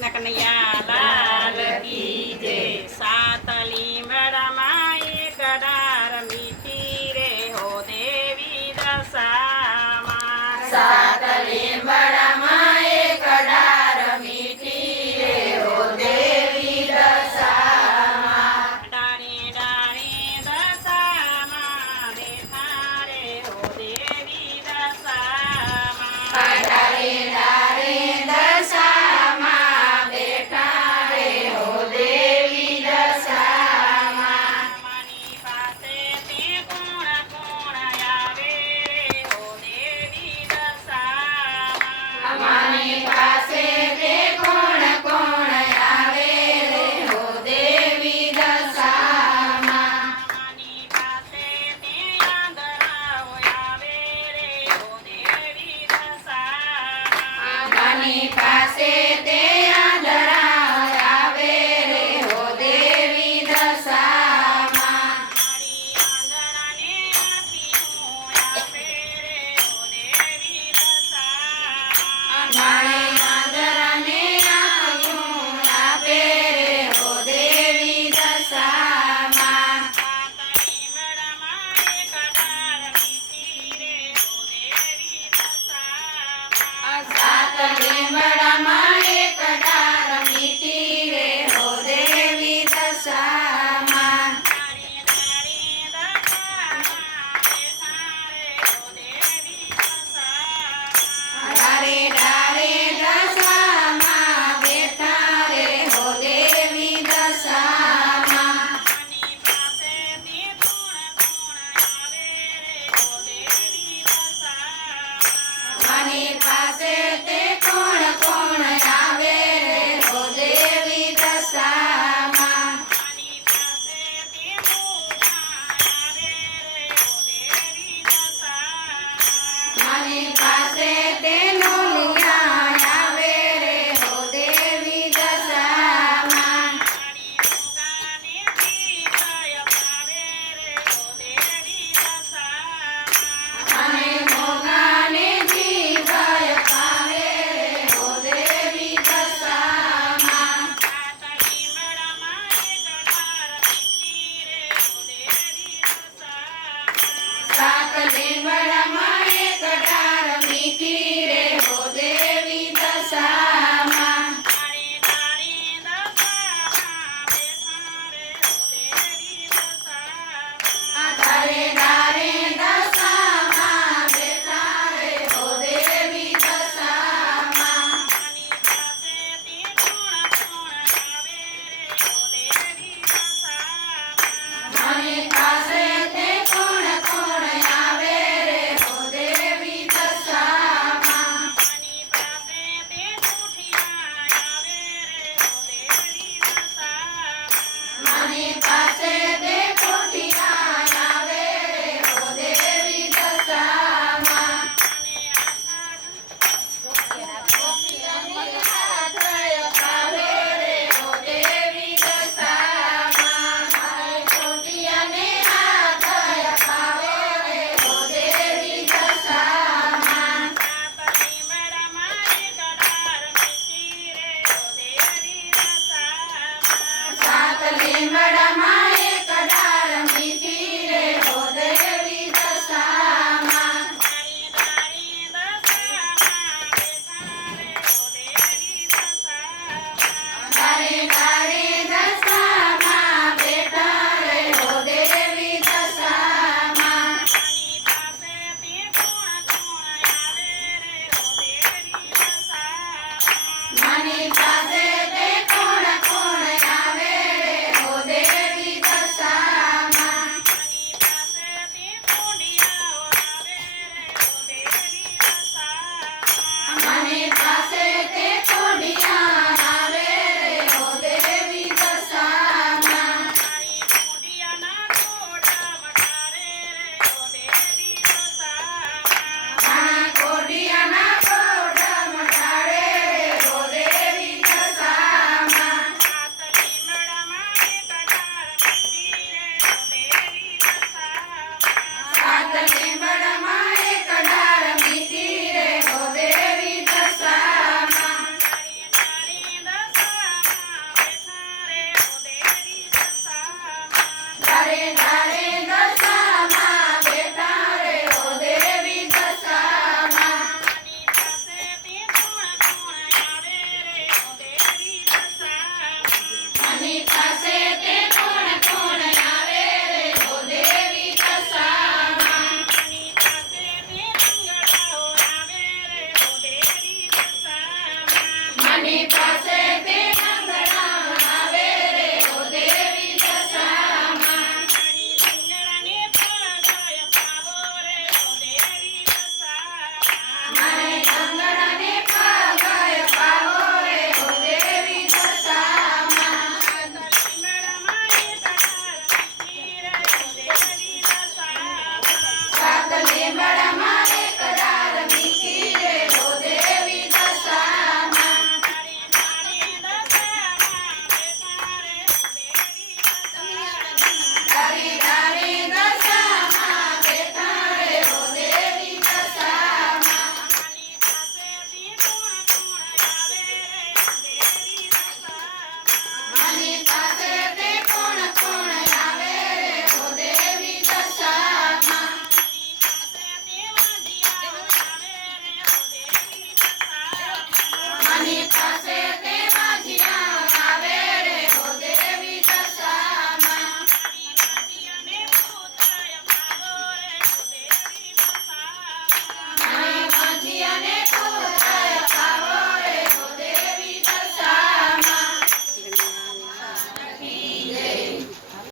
Nakanayalan. Bye.